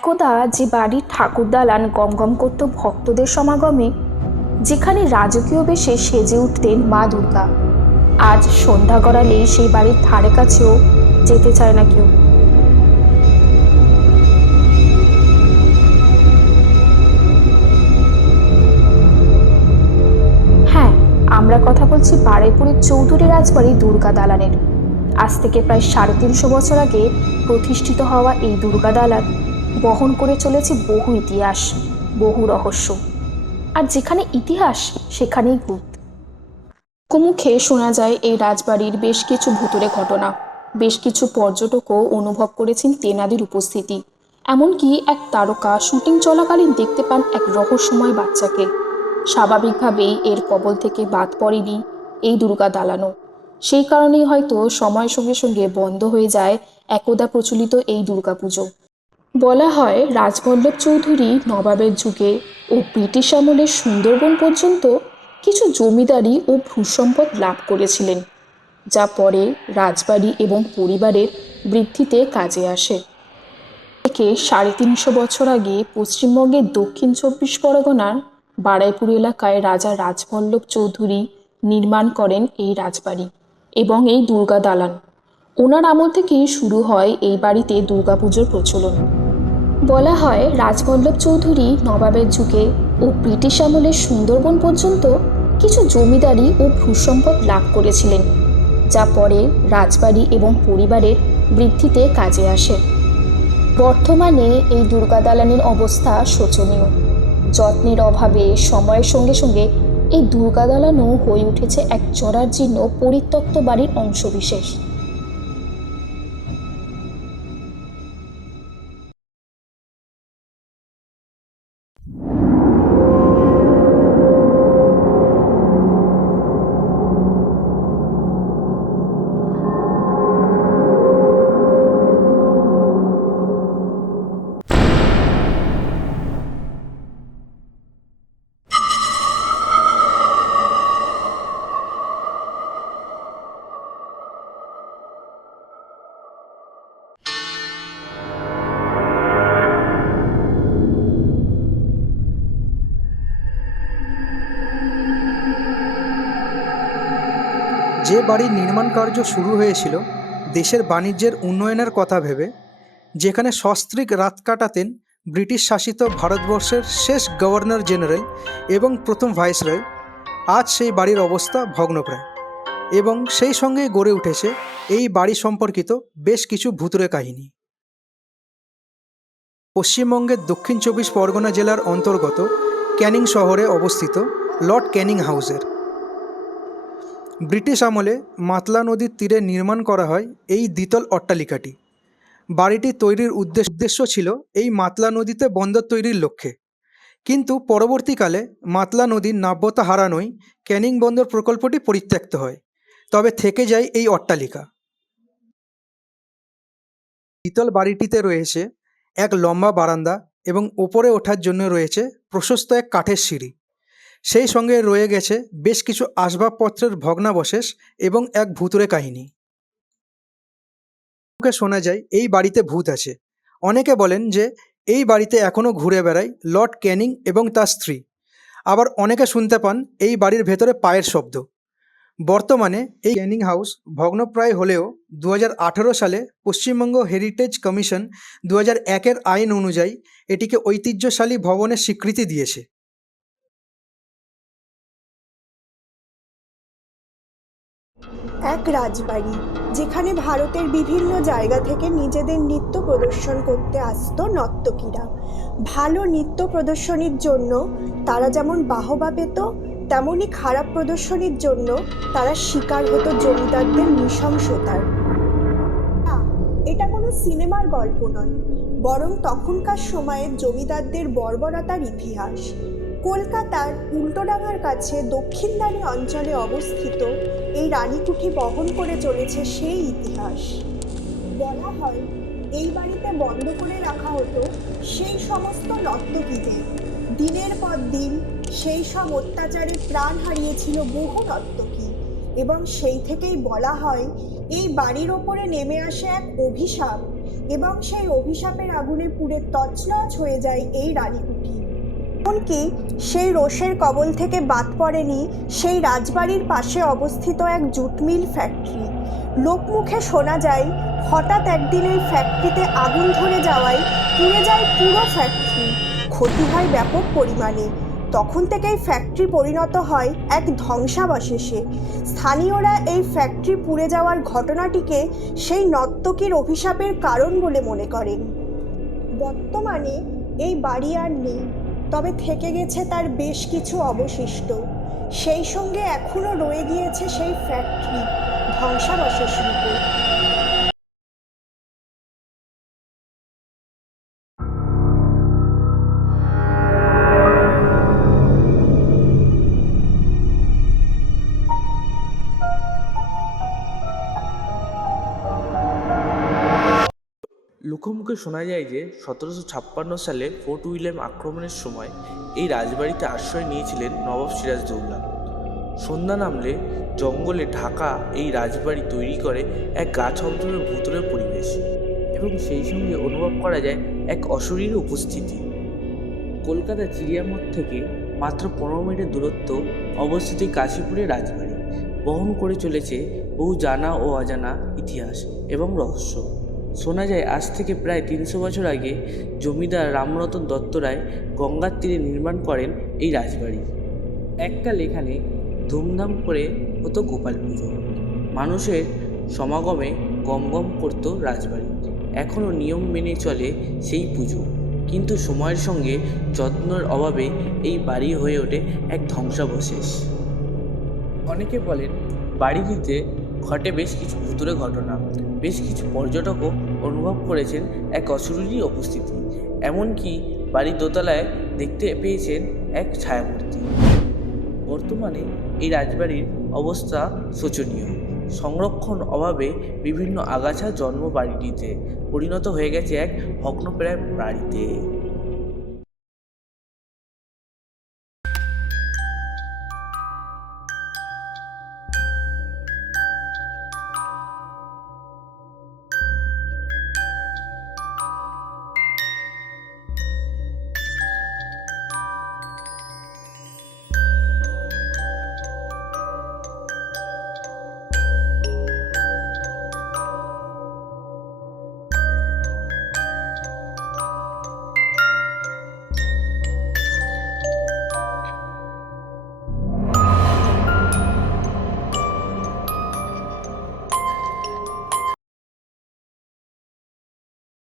একদা যে বাড়ির ঠাকুর দালান গমগম করত ভক্তদের সমাগমে, যেখানে রাজকীয় বেশে সেজে উঠতেন মা দুর্গা, আজ সন্ধ্যা গড়ালেই সেই বাড়ির ধারে কাছেও যেতে চায় না কেউ। হ্যাঁ, আমরা কথা বলছি বারুইপুরের চৌধুরী রাজবাড়ি দুর্গা দালানের। আজ থেকে প্রায় 350 বছর আগে প্রতিষ্ঠিত হওয়া এই দুর্গা দালান বহন করে চলেছে বহু ইতিহাস, বহু রহস্য। আর যেখানে ইতিহাস সেখানেই ভূত। মুখে শোনা যায় এই রাজবাড়ির বেশ কিছু ভুতুড়ে ঘটনা। বেশ কিছু পর্যটকও অনুভব করেছেন তেনাদের উপস্থিতি। এমনকি এক তারকা শুটিং চলাকালীন দেখতে পান এক রহস্যময় বাচ্চাকে। স্বাভাবিকভাবেই এর কবল থেকে বাদ পড়েনি এই দুর্গা দালানও। সেই কারণেই হয়তো সময়ের সঙ্গে সঙ্গে বন্ধ হয়ে যায় একদা প্রচলিত এই দুর্গাপুজো। বলা হয় রাজবল্লভ চৌধুরী নবাবের যুগে ও ব্রিটিশ আমলের সুন্দরবন পর্যন্ত কিছু জমিদারি ও ভূসম্পদ লাভ করেছিলেন, যা পরে রাজবাড়ি এবং পরিবারের বৃদ্ধিতে কাজে আসে। থেকে 350 বছর আগে পশ্চিমবঙ্গের দক্ষিণ 24 পরগনার বারুইপুর এলাকায় রাজা রাজবল্লভ চৌধুরী নির্মাণ করেন এই রাজবাড়ি এবং এই দুর্গা দালান। ওনার আমল থেকেই শুরু হয় এই বাড়িতে দুর্গাপুজোর প্রচলন। বলা হয় রাজবল্লভ চৌধুরী নবাবের যুগে ও ব্রিটিশ আমলের সুন্দরবন পর্যন্ত কিছু জমিদারি ও ভূসম্পদ লাভ করেছিলেন, যা পরে রাজবাড়ি এবং পরিবারের বৃদ্ধিতে কাজে আসে। বর্তমানে এই দুর্গা দালানের অবস্থা শোচনীয়। যত্নের অভাবে সময়ের সঙ্গে সঙ্গে এই দুর্গা দালানও হয়ে উঠেছে এক জরাজীর্ণ পরিত্যক্ত বাড়ির অংশবিশেষ। যে বাড়ির নির্মাণ কার্য শুরু হয়েছিল দেশের বাণিজ্যের উন্নয়নের কথা ভেবে, যেখানে সস্ত্রীক রাত কাটাতেন ব্রিটিশ শাসিত ভারতবর্ষের শেষ গভর্নর জেনারেল এবং প্রথম ভাইসরয়, আজ সেই বাড়ির অবস্থা ভগ্নপ্রায়। এবং সেই সঙ্গেই গড়ে উঠেছে এই বাড়ি সম্পর্কিত বেশ কিছু ভুতুড়ে কাহিনী। পশ্চিমবঙ্গের দক্ষিণ 24 পরগনা জেলার অন্তর্গত ক্যানিং শহরে অবস্থিত লর্ড ক্যানিং হাউসের ব্রিটিশ আমলে মাতলা নদীর তীরে নির্মাণ করা হয় এই দ্বিতল অট্টালিকাটি। বাড়িটি তৈরির উদ্দেশ্য ছিল এই মাতলা নদীতে বন্দর তৈরির লক্ষ্যে, কিন্তু পরবর্তীকালে মাতলা নদীর নাব্যতা হারানোয় ক্যানিং বন্দর প্রকল্পটি পরিত্যক্ত হয়। তবে থেকে যায় এই অট্টালিকা। দ্বিতল বাড়িটিতে রয়েছে এক লম্বা বারান্দা এবং ওপরে ওঠার জন্য রয়েছে প্রশস্ত এক কাঠের সিঁড়ি। সেই সঙ্গে রয়ে গেছে বেশ কিছু আসবাবপত্রের ভগ্নাবশেষ এবং এক ভুতুড়ে কাহিনী। শোনা যায় এই বাড়িতে ভূত আছে। অনেকে বলেন যে এই বাড়িতে এখনও ঘুরে বেড়ায় লর্ড ক্যানিং এবং তার স্ত্রী। আবার অনেকে শুনতে পান এই বাড়ির ভেতরে পায়ের শব্দ। বর্তমানে এই ক্যানিং হাউস ভগ্নপ্রায় হলেও 2018 সালে পশ্চিমবঙ্গ হেরিটেজ কমিশন 2001-এর আইন অনুযায়ী এটিকে ঐতিহ্যশালী ভবনের স্বীকৃতি দিয়েছে। এক রাজবাড়ি যেখানে ভারতের বিভিন্ন জায়গা থেকে নিজেদের নৃত্য প্রদর্শন করতে আসতো নর্তকীরা। ভালো নৃত্য প্রদর্শনীর জন্য তারা যেমন বাহবা পেত, তেমনি খারাপ প্রদর্শনীর জন্য তারা শিকার হতো জমিদারদের নৃশংসতার। এটা কোনো সিনেমার গল্প নয়, বরং তখনকার সময়ের জমিদারদের বর্বরতার ইতিহাস। কলকাতার উল্টোডাঙার কাছে দক্ষিণদানি অঞ্চলে অবস্থিত এই রানীকুঠি বহন করে চলেছে সেই ইতিহাস। বলা হয় এই বাড়িতে বন্ধ করে রাখা হতো সেই সমস্ত নর্তকীদের। দিনের পর দিন সেই সব অত্যাচারে প্রাণ হারিয়েছিল বহু নর্তকী, এবং সেই থেকেই বলা হয় এই বাড়ির ওপরে নেমে আসে এক অভিশাপ, এবং সেই অভিশাপের আগুনে পুড়ে তছনছ হয়ে যায় এই রানীকুঠি। এমনকি সেই রোষের কবল থেকে বাদ পড়েনি সেই রাজবাড়ির পাশে অবস্থিত এক জুট মিল ফ্যাক্টরি। লোকমুখে শোনা যায় হঠাৎ একদিন এই ফ্যাক্টরিতে আগুন ধরে যাওয়ায় পুড়ে যায় পুরো ফ্যাক্টরি। ক্ষতি হয় ব্যাপক পরিমাণে। তখন থেকেই ফ্যাক্টরি পরিণত হয় এক ধ্বংসাবশেষে। স্থানীয়রা এই ফ্যাক্টরি পুড়ে যাওয়ার ঘটনাটিকে সেই নর্তকীর অভিশাপের কারণ বলে মনে করেন। বর্তমানে এই বাড়ি আর নেই, তবে থেকে গেছে তার বেশ কিছু অবশিষ্ট। সেই সঙ্গে এখনও রয়ে গিয়েছে সেই ফ্যাক্টরি ধ্বংসাবশেষ রূপে। লোকমুখে শোনা যায় যে 1756 সালে ফোর্ট উইলিয়াম আক্রমণের সময় এই রাজবাড়িতে আশ্রয় নিয়েছিলেন নবাব সিরাজদৌল্লা। সন্ধ্যা নামলে জঙ্গলে ঢাকা এই রাজবাড়ি তৈরি করে এক গা ছমছমে ভুতুড়ে পরিবেশ, এবং সেই সঙ্গে অনুভব করা যায় এক অশরীরী উপস্থিতি। কলকাতা চিড়িয়ামঠ থেকে মাত্র 15 মিনিটের দূরত্ব অবস্থিত এই কাশীপুরের রাজবাড়ি বহন করে চলেছে বহু জানা ও অজানা ইতিহাস এবং রহস্য। শোনা যায় আজ থেকে প্রায় 300 বছর আগে জমিদার রামরতন দত্ত রায় গঙ্গার তীরে নির্মাণ করেন এই রাজবাড়ি। এককাল এখানে ধুমধাম করে হতো গোপাল পুজো। মানুষের সমাগমে গমগম করত রাজবাড়ি। এখনও নিয়ম মেনে চলে সেই পুজো, কিন্তু সময়ের সঙ্গে যত্নের অভাবে এই বাড়ি হয়ে ওঠে এক ধ্বংসাবশেষ। অনেকে বলেন বাড়িটিতে ঘটে বেশ কিছু ভুতুড়ে ঘটনা। বেশ কিছু পর্যটকও অনুভব করেছেন এক অশরীরী উপস্থিতি। এমনকি বাড়ির দোতলায় দেখতে পেয়েছেন এক ছায়ামূর্তি। বর্তমানে এই রাজবাড়ির অবস্থা শোচনীয়। সংরক্ষণ অভাবে বিভিন্ন আগাছা জন্ম বাড়িটিতে পরিণত হয়ে গেছে এক ভগ্নপ্রায় বাড়িতে।